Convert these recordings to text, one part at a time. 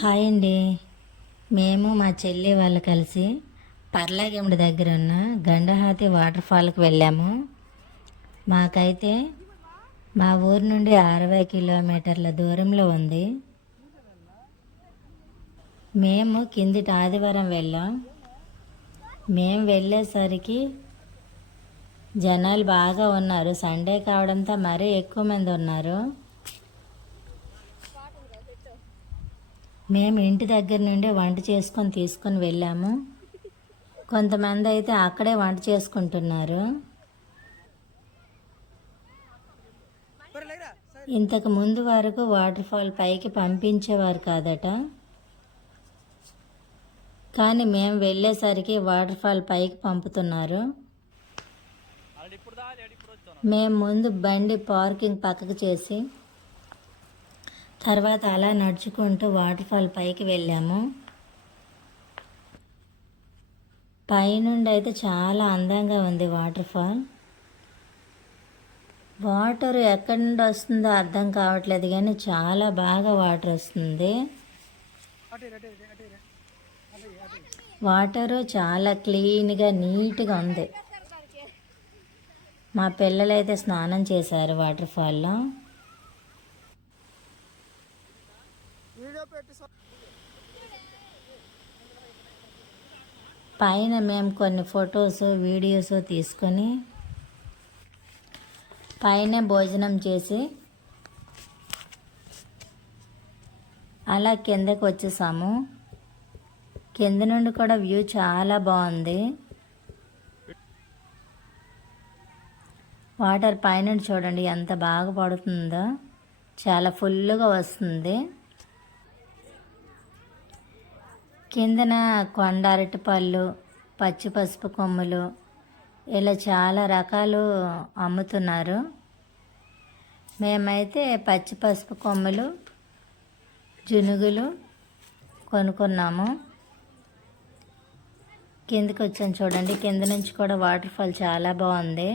Hi అండి. మేము మా చెల్లి వాళ్ళు కలిసి పర్లాగెముడి దగ్గర ఉన్న గండహాతి వాటర్ ఫాల్కి వెళ్ళాము. మాకైతే మా ఊరు నుండి 60 కిలోమీటర్ల దూరంలో ఉంది. మేము కిందిటి ఆదివారం వెళ్ళాం. మేము వెళ్ళేసరికి జనాలు బాగా ఉన్నారు. సండే కావడంతో మరీ ఎక్కువ మంది ఉన్నారు. మేము ఇంటి దగ్గర నుండి వంట చేసుకొని తీసుకొని వెళ్ళాము. కొంతమంది అయితే అక్కడే వంట చేసుకుంటున్నారు. ఇంతకు ముందు వరకు వాటర్ ఫాల్ పైకి పంపించేవారు కాదట, కానీ మేము వెళ్ళేసరికి వాటర్ ఫాల్ పైకి పంపుతున్నారు. మేము ముందు బండి పార్కింగ్ పక్కకు చేసి తర్వాత అలా నడుచుకుంటూ వాటర్ ఫాల్ పైకి వెళ్ళాము. పైనుండి అయితే చాలా అందంగా ఉంది వాటర్ ఫాల్. వాటర్ ఎక్కడి నుండి వస్తుందో అర్థం కావట్లేదు, కానీ చాలా బాగా వాటర్ వస్తుంది. వాటరు చాలా క్లీన్గా నీట్గా ఉంది. మా పిల్లలైతే స్నానం చేశారు వాటర్ ఫాల్లో. పైన మేము కొన్ని ఫొటోస్ వీడియోస్ తీసుకొని పైన భోజనం చేసి అలా కిందకి వచ్చేసాము. కింద నుండి కూడా వ్యూ చాలా బాగుంది. వాటర్ పైన చూడండి ఎంత బాగా పడుతుందో, చాలా ఫుల్గా వస్తుంది. కిందన కొండ అరటిపళ్ళు, పచ్చి పసుపు కొమ్ములు, ఇలా చాలా రకాలు అమ్ముతున్నారు. మేమైతే పచ్చి పసుపు కొమ్ములు, జునుగులు కొనుక్కున్నాము. కిందకి వచ్చాను చూడండి. కింద నుంచి కూడా వాటర్ ఫాల్ చాలా బాగుంది.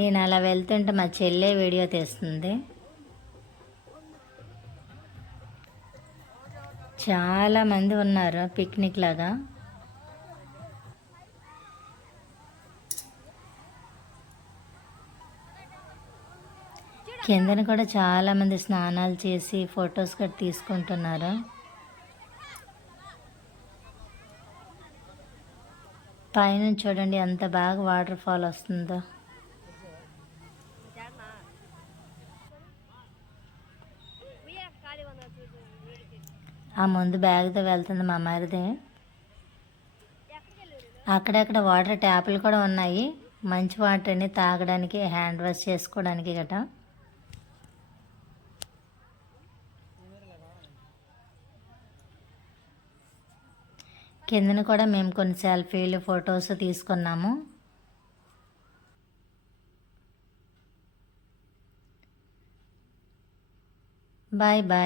నేను అలా వెళ్తుంటే మా చెల్లె వీడియో తీస్తుంది. చాలా మంది ఉన్నారు పిక్నిక్ లాగా. కిందన కూడా చాలా మంది స్నానాలు చేసి ఫొటోస్ కూడా తీసుకుంటున్నారు. పైన చూడండి ఎంత బాగా వాటర్ ఫాల్ వస్తుందో. ఆ ముందు బ్యాగ్తో వెళ్తుంది మా మరిది. అక్కడక్కడ వాటర్ ట్యాపులు కూడా ఉన్నాయి. మంచి వాటర్ని తాగడానికి, హ్యాండ్ వాష్ చేసుకోవడానికి గట. కిందన కూడా మేము కొన్ని సెల్ఫీలు ఫొటోస్ తీసుకున్నాము. Bye bye.